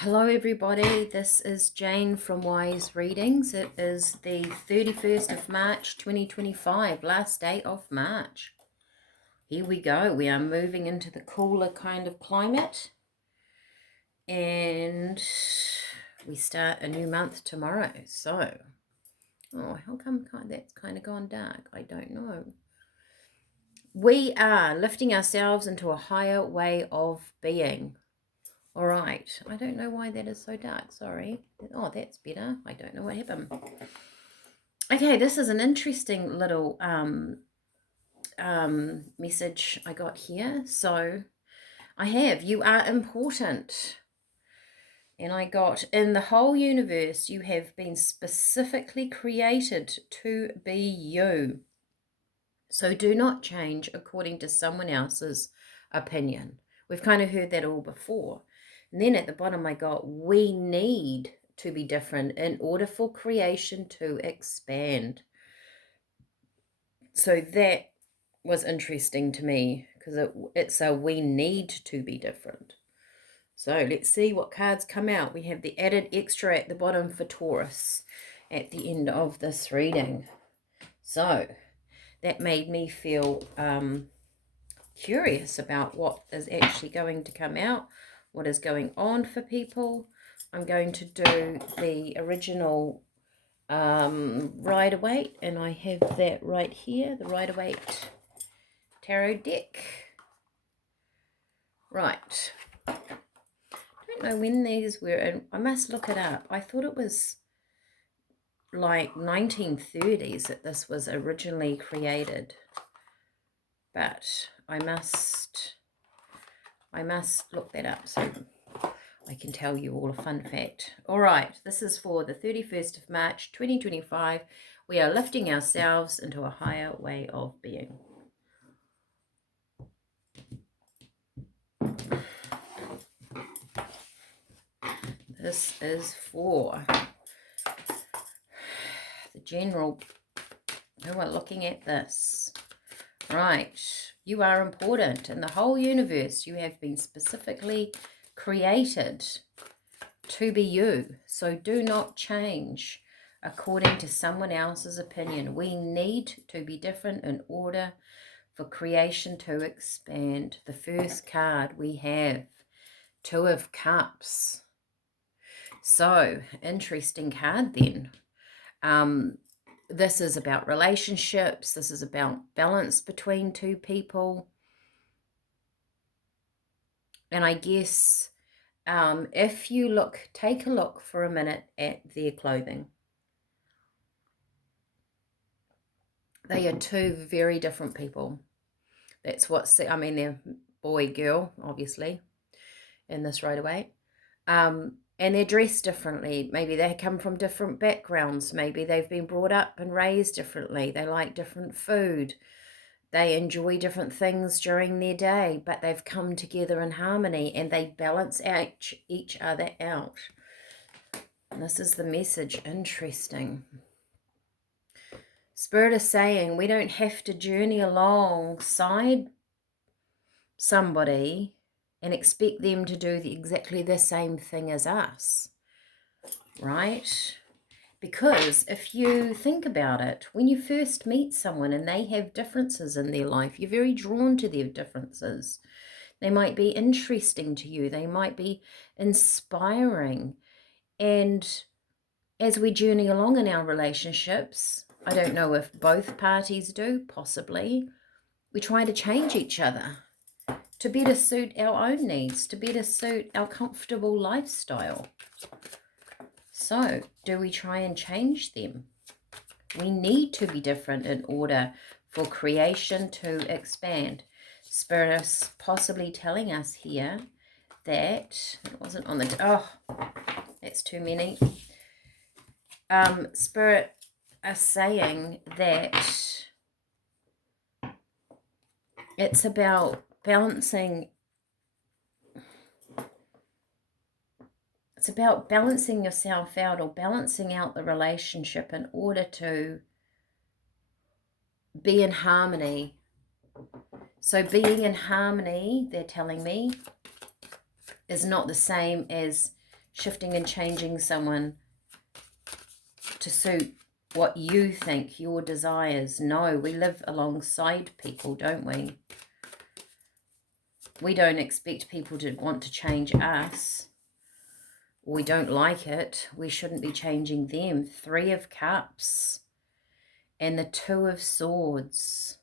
Hello everybody, this is Jane from Wise Readings. It is the 31st of March 2025, last day of March. Here we go, we are moving into the cooler kind of climate and we start a new month tomorrow. So, how come that's kind of gone dark? I don't know. We are lifting ourselves into a higher way of being. All right, I don't know why that is so dark, sorry. Oh, that's better. I don't know what happened. Okay, this is an interesting little message I got here. So I have, you are important. And I got, in the whole universe, you have been specifically created to be you. So do not change according to someone else's opinion. We've kind of heard that all before. And then at the bottom I got, we need to be different in order for creation to expand. So that was interesting to me because it's a we need to be different. So let's see what cards come out. We have the added extra at the bottom for Taurus at the end of this reading. So that made me feel curious about what is actually going to come out, what is going on for people. I'm going to do the original Rider-Waite, and I have that right here, the Rider-Waite tarot deck. Right. I don't know when these were, and I must look it up. I thought it was like 1930s that this was originally created, but I must look that up so I can tell you all a fun fact. All right, this is for the 31st of March 2025. We are lifting ourselves into a higher way of being. This is for the general who are looking at this. Right, you are important in the whole universe. You have been specifically created to be you. So do not change according to someone else's opinion. We need to be different in order for creation to expand. The first card we have, Two of Cups. So, interesting card then. This is about relationships. This is about balance between two people. And I guess if you take a look for a minute at their clothing. They are two very different people. That's they're boy, girl, obviously, in this Rider-Waite. And they're dressed differently. Maybe they come from different backgrounds. Maybe they've been brought up and raised differently. They like different food. They enjoy different things during their day, but they've come together in harmony and they balance out each other out. And this is the message. Interesting. Spirit is saying we don't have to journey alongside somebody and expect them to do exactly the same thing as us, right? Because if you think about it, when you first meet someone and they have differences in their life, you're very drawn to their differences. They might be interesting to you. They might be inspiring. And as we journey along in our relationships, I don't know if both parties do, possibly, we try to change each other to better suit our own needs, to better suit our comfortable lifestyle. So, do we try and change them? We need to be different in order for creation to expand. Spirit is possibly telling us here that, it wasn't on the, that's too many. Spirit is saying that it's about balancing. It's about balancing yourself out or balancing out the relationship in order to be in harmony. So being in harmony, they're telling me, is not the same as shifting and changing someone to suit what you think, your desires. No, we live alongside people, don't we? We don't expect people to want to change us. We don't like it. We shouldn't be changing them. 3 of Cups and the 2 of Swords.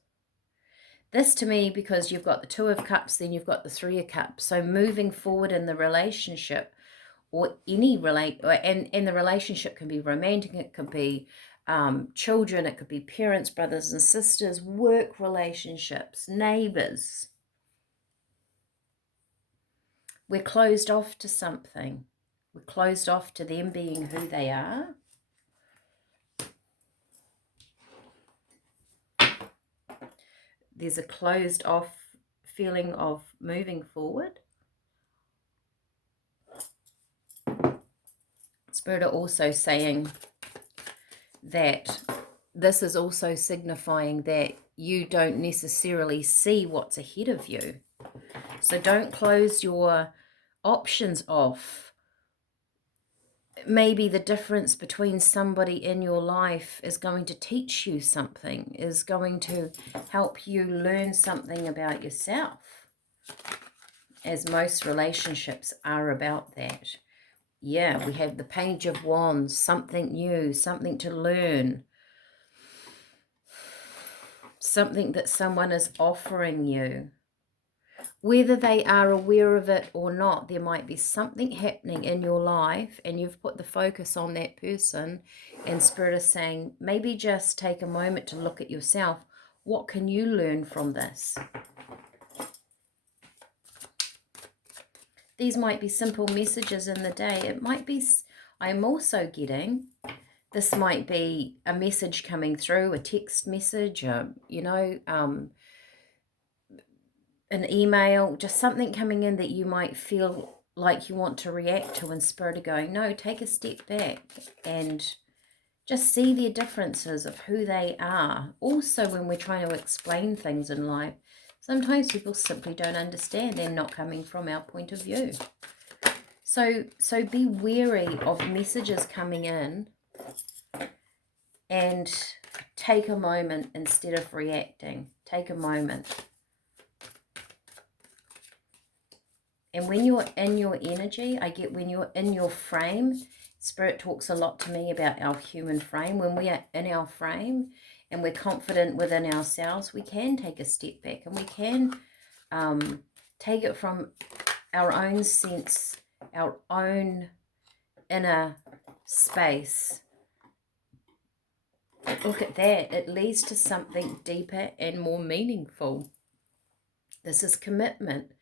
This to me, because you've got the 2 of Cups, then you've got the 3 of Cups. So moving forward in the relationship, or any and the relationship can be romantic, it could be children, it could be parents, brothers and sisters, work relationships, neighbors. We're closed off to something. We're closed off to them being who they are. There's a closed off feeling of moving forward. Spirit are also saying that this is also signifying that you don't necessarily see what's ahead of you. So don't close your options off. Maybe the difference between somebody in your life is going to teach you something, is going to help you learn something about yourself, as most relationships are about that. Yeah, we have the Page of Wands, something new, something to learn, something that someone is offering you. Whether they are aware of it or not, there might be something happening in your life and you've put the focus on that person, and Spirit is saying, maybe just take a moment to look at yourself. What can you learn from this? These might be simple messages in the day. It might be, I'm also getting, this might be a message coming through, a text message, you know, an email, just something coming in that you might feel like you want to react to, and Spirit are going, no, take a step back and just see their differences of who they are. Also, when we're trying to explain things in life, sometimes people simply don't understand. They're not coming from our point of view. So be wary of messages coming in and take a moment instead of reacting. Take a moment. And when you're in your energy, I get when you're in your frame, Spirit talks a lot to me about our human frame. When we are in our frame and we're confident within ourselves, we can take a step back and we can take it from our own sense, our own inner space. Look at that. It leads to something deeper and more meaningful. This is commitment,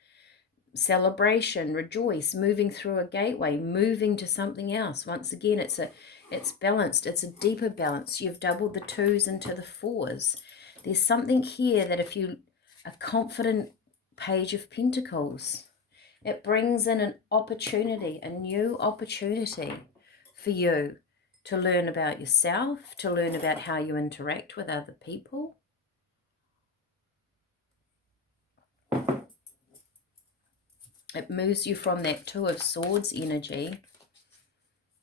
celebration, rejoice, moving through a gateway, moving to something else. Once again, it's balanced. It's a deeper balance. You've doubled the 2s into the 4s. There's something here that if you a confident Page of Pentacles, it brings in an opportunity, a new opportunity for you to learn about yourself, to learn about how you interact with other people. It moves you from that 2 of Swords energy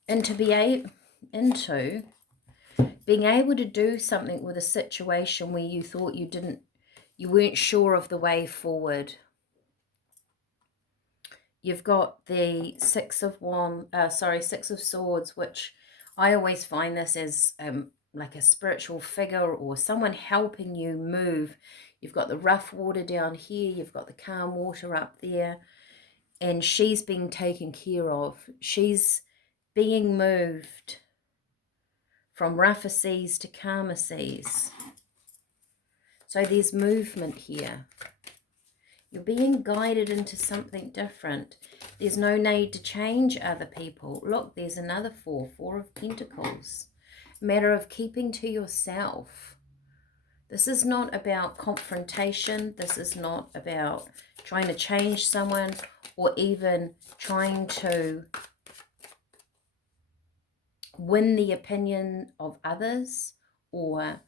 into being able to do something with a situation where you thought you weren't sure of the way forward. You've got the 6 of Swords, which I always find this as like a spiritual figure or someone helping you move. You've got the rough water down here. You've got the calm water up there. And she's being taken care of. She's being moved from rougher seas to calmer seas. So there's movement here. You're being guided into something different. There's no need to change other people. Look, there's another 4 of Pentacles. A matter of keeping to yourself. This is not about confrontation. This is not about trying to change someone or even trying to win the opinion of others or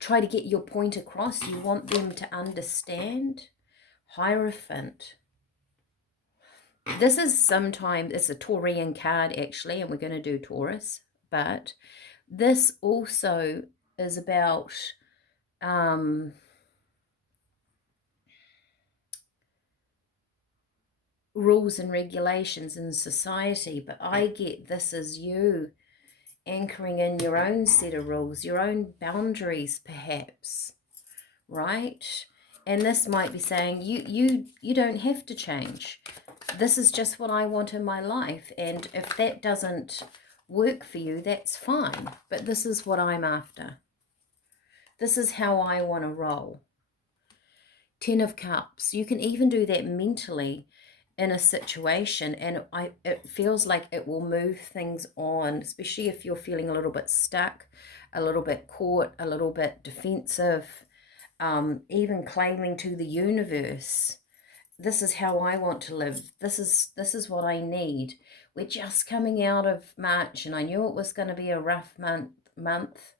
try to get your point across. You want them to understand. Hierophant. This is sometimes, it's a Taurian card actually, and we're going to do Taurus, but this also is about rules and regulations in society, but I get this as you anchoring in your own set of rules, your own boundaries perhaps, right? And this might be saying you don't have to change. This is just what I want in my life, and if that doesn't work for you, that's fine, but this is what I'm after. This is how I want to roll. 10 of Cups. You can even do that mentally in a situation, and it feels like it will move things on, especially if you're feeling a little bit stuck, a little bit caught, a little bit defensive, even claiming to the universe, this is how I want to live. This is what I need. We're just coming out of March, and I knew it was going to be a rough month.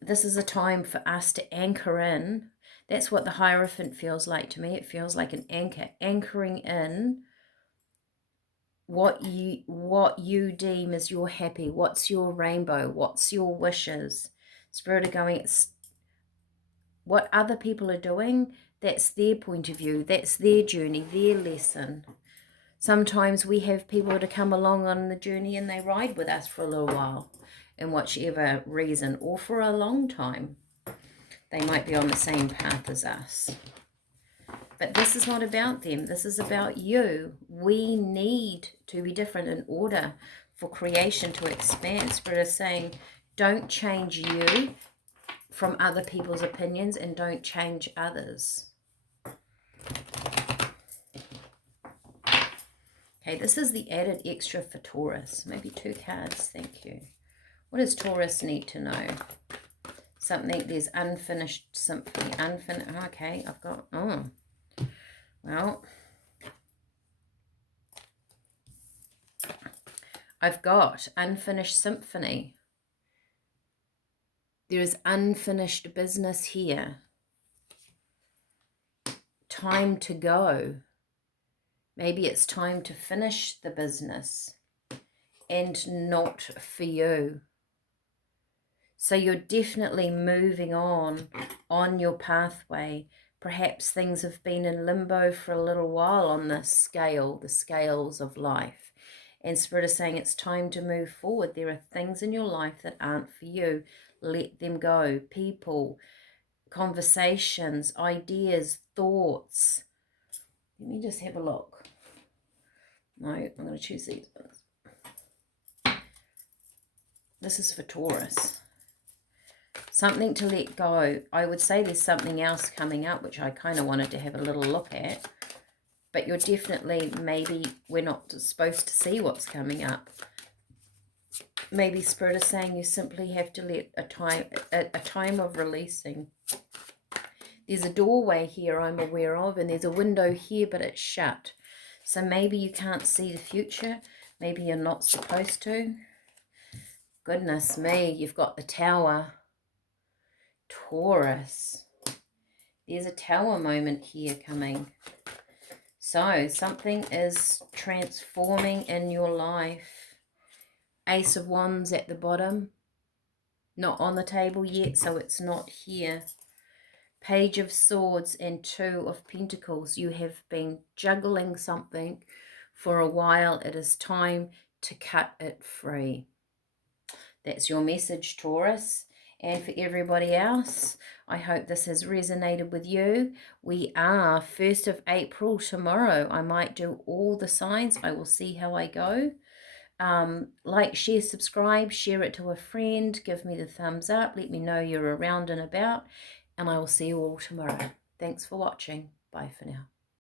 This is a time for us to anchor in. That's what the Hierophant feels like to me. It feels like an anchor, anchoring in what you deem as your happy, what's your rainbow, what's your wishes. Spirit are going, it's what other people are doing, that's their point of view, that's their journey, their lesson. Sometimes we have people to come along on the journey and they ride with us for a little while, in whichever reason, or for a long time. They might be on the same path as us. But this is not about them. This is about you. We need to be different in order for creation to expand. Spirit is saying, don't change you from other people's opinions, and don't change others. Okay, this is the added extra for Taurus. Maybe 2 cards, thank you. What does Taurus need to know? Something, there's unfinished symphony. Okay, I've got, well, I've got unfinished symphony. There is unfinished business here. Time to go. Maybe it's time to finish the business and not for you. So you're definitely moving on your pathway. Perhaps things have been in limbo for a little while on this scale, the scales of life. And Spirit is saying it's time to move forward. There are things in your life that aren't for you. Let them go. People, conversations, ideas, thoughts. Let me just have a look. No, I'm going to choose these ones. This is for Taurus. Something to let go. I would say there's something else coming up, which I kind of wanted to have a little look at. But you're definitely, maybe we're not supposed to see what's coming up. Maybe Spirit is saying you simply have to let a time of releasing. There's a doorway here I'm aware of, and there's a window here, but it's shut. So maybe you can't see the future. Maybe you're not supposed to. Goodness me, you've got the Tower. Taurus. There's a Tower moment here coming. So something is transforming in your life. Ace of Wands at the bottom. Not on the table yet, so it's not here. Page of Swords and 2 of Pentacles. You have been juggling something for a while. It is time to cut it free. That's your message, Taurus. And for everybody else, I hope this has resonated with you. We are 1st of April tomorrow. I might do all the signs. I will see how I go. Like, share, subscribe, share it to a friend. Give me the thumbs up. Let me know you're around and about. And I will see you all tomorrow. Thanks for watching. Bye for now.